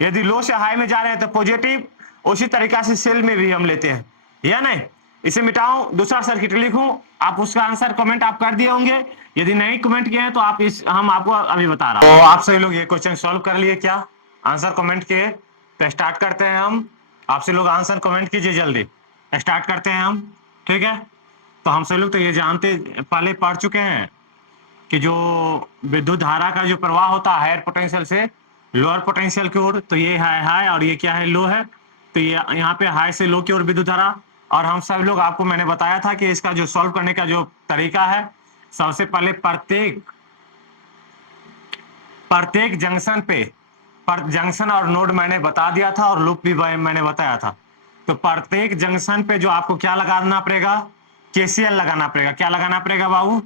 यदि लो से हाई में जा रहे हैं तो पॉजिटिव, उसी तरीका से सेल में भी हम लेते हैं, या नहीं। इसे मिटाऊं, दूसरा सर्किट लिखूं, आप उसका आंसर कमेंट आप कर दिए होंगे, यदि नहीं कमेंट किए हैं तो आप हम आपको अभी बता रहा हूं। तो आप सभी लोग ये क्वेश्चन सॉल्व कर लिए क्या, आंसर कमेंट किए, तो स्टार्ट करते हैं हम। आपसे लोग आंसर कमेंट कीजिए, जल्दी स्टार्ट करते हैं हम, ठीक है। तो हम सभी लोग तो ये जानते, पहले पढ़ चुके हैं कि जो विद्युत धारा का जो प्रवाह होता है हायर पोटेंशियल से लोअर पोटेंशियल की ओर, तो ये है हाई और ये क्या है, लो है। तो ये यहाँ पे हाई से लो की ओर विद्युत धारा और हम सब लोग आपको मैंने बताया था कि इसका जो सॉल्व करने का जो तरीका है, सबसे पहले प्रत्येक जंक्शन पे जंक्शन और नोड मैंने बता दिया था और लूप भी मैंने बताया था। तो प्रत्येक जंक्शन पे जो आपको क्या लगाना पड़ेगा, केसीएल लगाना पड़ेगा। क्या लगाना पड़ेगा बाबू?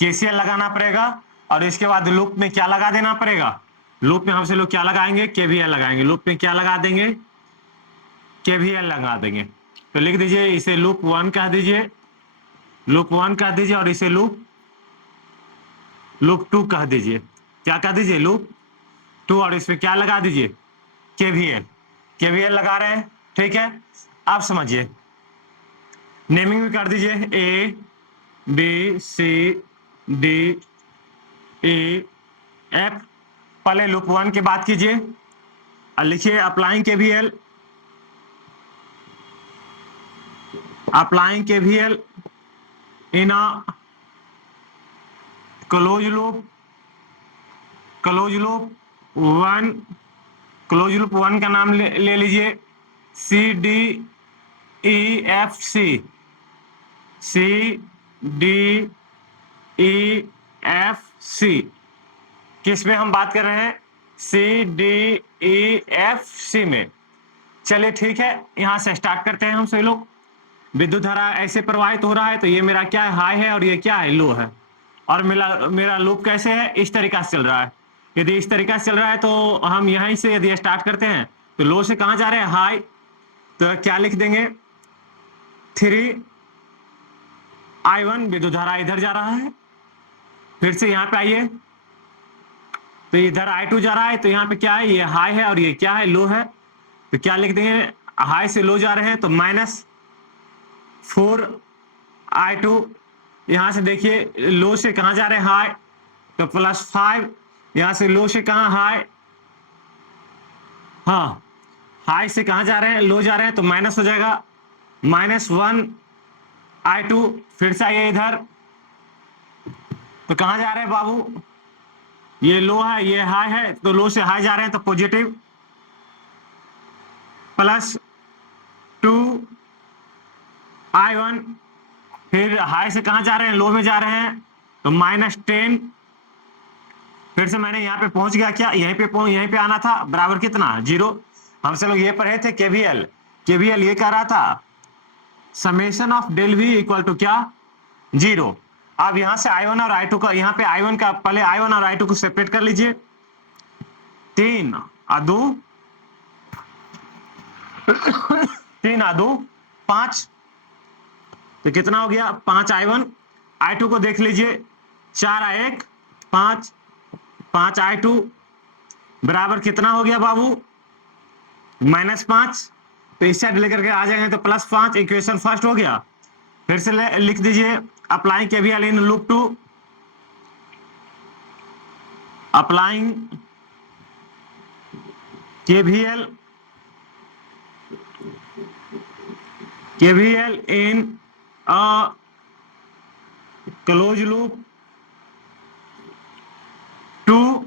केसीएल लगाना पड़ेगा। और इसके बाद लूप में क्या लगा देना पड़ेगा? लूप में हमसे लोग क्या लगाएंगे? केवीएल लगाएंगे। लूप में क्या लगा देंगे? केवीएल लगा देंगे। तो लिख दीजिए, इसे लूप 1 कह दीजिए, लूप 1 कह दीजिए, और इसे लूप 2 कह दीजिए। क्या कह दीजिए? लूप 2। और इसमें क्या लगा दीजिए? केवीएल। केवीएल लगा रहे हैं, ठीक है। आप समझिए, नेमिंग भी कर दीजिए, A B C D E F. पहले लूप 1 की बात कीजिए और लिखिए applying KVL, applying KVL in a close loop, close loop 1, close loop 1 का नाम ले लीजिए C D E F C, C D E F C. किस में हम बात कर रहे हैं? सी डी ई एफ सी में। चलिए ठीक है, यहां से स्टार्ट करते हैं हम सभी लोग। विद्युत धारा ऐसे प्रवाहित हो रहा है, तो ये मेरा क्या है? हाई है, और ये क्या है? लो है। और मेरा लूप कैसे है? इस तरीका से चल रहा है। यदि इस तरीका से चल रहा है तो हम यहीं से यदि स्टार्ट करते हैं तो लो से कहां जा रहे हैं? हाई। तो क्या लिख देंगे? 3I1, विद्युत धारा इधर जा रहा है। फिर से यहाँ पे आइए, तो इधर I2 जा रहा है, तो यहाँ पे क्या है? ये हाई है और ये क्या है? लो है। तो क्या लिख देंगे? हाई से लो जा रहे हैं तो -4I2। यहां से देखिए, लो से कहां जा रहे हैं? हाई, तो +5। यहां से लो से कहां? हाई, हाँ, हाई से कहां जा रहे हैं? लो जा रहे हैं, तो माइनस हो जाएगा, -1I2। फिर से आइए इधर, तो कहां जा रहे हैं बाबू? ये लो है, ये हाई है, तो लो से हाई जा रहे हैं, तो पॉजिटिव, +2I1। फिर हाई से कहां जा रहे हैं? लो में जा रहे हैं, तो -10। फिर से मैंने यहाँ पे पहुंच गया, क्या यहीं पे आना था, बराबर कितना? 0। हमसे लोग ये पढ़े थे केवीएल। केवीएल ये कह रहा था summation of del V equal to क्या? 0। अब यहां से I1 और I2 का, यहाँ पे I1 का, पहले I1 और I2 को सेपरेट कर लीजिए। 3 और 2 3 और 2 5, तो कितना हो गया? 5I1। I2 को देख लीजिए, 4 और 1 5, 5I2 बराबर कितना हो गया बाबू? -5। तो इस साइड लेकर के आ जाएंगे तो +5। इक्वेशन फर्स्ट हो गया। फिर से लिख दीजिए applying KVL in loop 2, applying KVL in a close loop 2,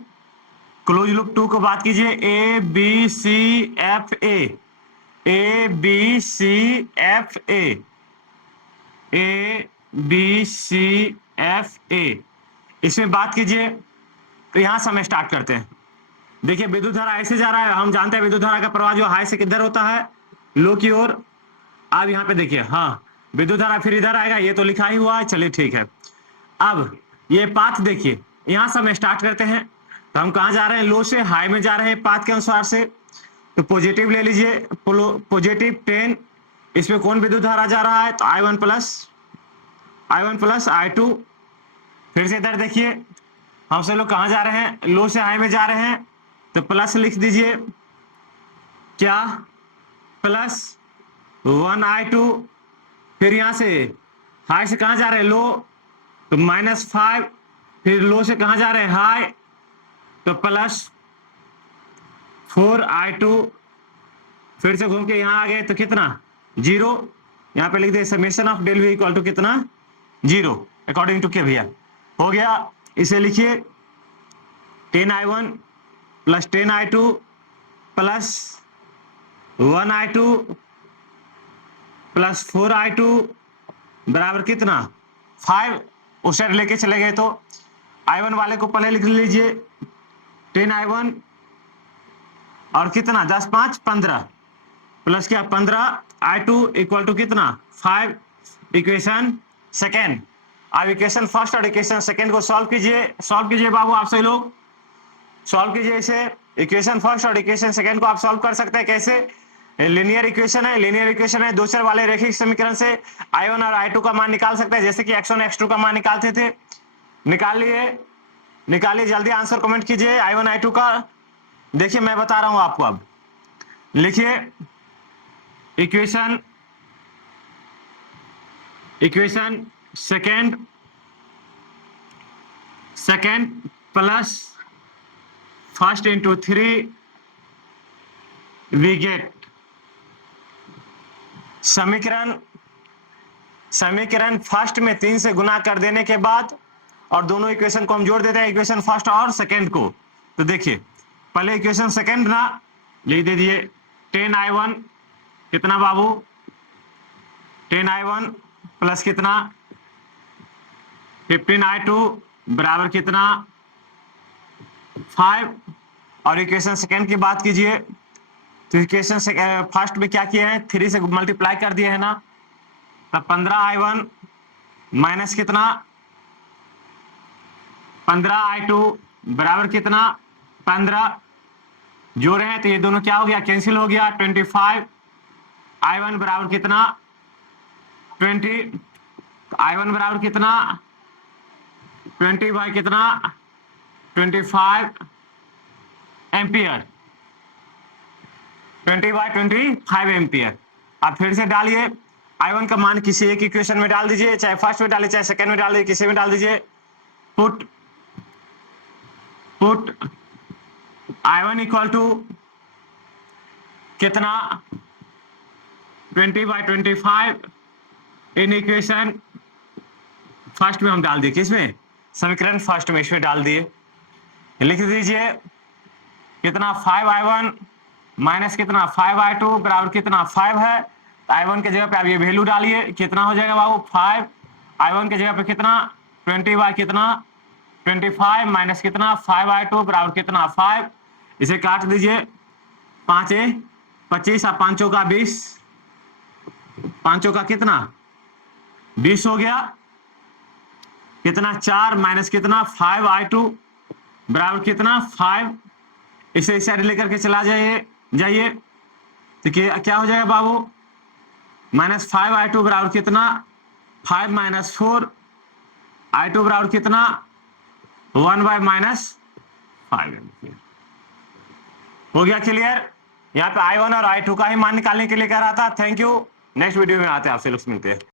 close loop 2 को बात कीजिए, A B C F A, A B C F A, A B C F A, इसमें बात कीजिए। तो यहां से हम स्टार्ट करते हैं। देखिए विद्युत धारा ऐसे जा रहा है, हम जानते हैं विद्युत धारा का प्रवाह जो हाई से किधर होता है? लो की ओर। अब यहाँ पे देखिए, हाँ, विद्युत धारा फिर इधर आएगा, ये तो लिखा ही हुआ है, चलिए ठीक है। अब ये पाथ देखिए, यहां से हम स्टार्ट करते हैं। तो हम कहां जा रहे हैं? लो से हाई में जा रहे हैं पाथ के अनुसार से। तो पॉजिटिव ले लीजिए, पॉजिटिव 10। इसमें कौन विद्युत धारा जा रहा है? तो I1 प्लस I2। फिर से इधर देखिए, हम सब लोग कहां जा रहे हैं? लो से हाई में जा रहे हैं, तो प्लस लिख दीजिए, क्या? +1I2। फिर यहां से हाई से कहां जा रहे हैं? लो, तो -5। फिर लो से कहां जा रहे हैं? हाई, तो +4I2। फिर से घूम के यहां आ गए, तो कितना? 0। यहां पे लिख दे summation of del V equal to कितना? 0 अकॉर्डिंग टू केवीएल। हो गया, इसे लिखिए 10I1 plus 10I2 plus 1I2 plus 4i2 बराबर कितना 5, उस साइड लेके चले गए तो i1 वाले को पहले लिख लीजिए 10i1 और कितना 10 5 15 प्लस क्या 15i2 इक्वल टू कितना 5, इक्वेशन सेकेंड। अब इक्वेशन फर्स्ट और इक्वेशन सेकेंड को सॉल्व कीजिए बाबू आप सभी लोग सॉल्व कीजिए इसे। इक्वेशन फर्स्ट और इक्वेशन सेकेंड को आप सॉल्व कर सकते हैं कैसे, लीनियर इक्वेशन है, दो चर वाले रैखिक समीकरण से i1 और i2 का मान निकाल सकते हैं, जैसे कि x1 x2 का मान निकालते थे। निकालिए जल्दी आंसर कमेंट कीजिए i1 i2 का। देखिए मैं बता रहा हूं आपको, अब लिखिए equation second plus first into 3 we get समीकरण फर्स्ट में 3 से गुना कर देने के बाद और दोनों इक्वेशन को हम जोड़ देते हैं, इक्वेशन फर्स्ट और सेकेंड को। तो देखिए पहले इक्वेशन सेकेंड ना लिख दीजिए 10i1 कितना बाबू 10i1 प्लस कितना 15i2 बराबर कितना 5, और इक्वेशन सेकेंड की बात कीजिए तो इक्वेशन फर्स्ट में क्या किए हैं 3 से मल्टीप्लाई कर दिए है ना, तब 15i1 माइनस कितना 15i2 बराबर कितना 15, जोड़े हैं तो ये दोनों क्या हो गया कैंसिल हो गया 25i1 बराबर कितना 20, i1 बराबर कितना 20 बाई कितना 25 एम्पियर 20 बाई 25 एम्पियर। आप फिर से डालिए i1 का मान किसी एक इक्वेशन में डाल दीजिए, चाहे फर्स्ट में डालिए चाहे सेकंड में डाल दीजिए, किसी में डाल दीजिए। पुट i1 इक्वल टू कितना 20 बाई 25 इन इक्वेशन फर्स्ट में हम डाल दिए, किसमें समीकरण फर्स्ट में, इसमें डाल दिए। लिख दीजिए कितना 5i1 माइनस कितना 5i2 बराबर कितना 5 है, तो i1 के जगह पे आप ये वैल्यू डालिए, कितना हो जाएगा बाबू 5, i1 के जगह पे कितना 20 बाई कितना 25 माइनस कितना 5i2 बराबर कितना 5, इसे काट दीजिए 5 25 और 5 का 20, 5 का कितना 20 हो गया, कितना 4 माइनस कितना 5i2 बराबर कितना 5, इसे इस साइड लेकर के चला जाइए तो क्या हो जाएगा बाबू माइनस 5i2 बराबर कितना 5 माइनस 4i2 बराबर कितना 1 बाय माइनस 5 हो गया क्लियर। यहाँ पे i1 और i2 का ही मान निकालने के लिए कह रहा था। थैंक यू, नेक्स्ट वीडियो में आते हैं आपसे लोग मिलते हैं।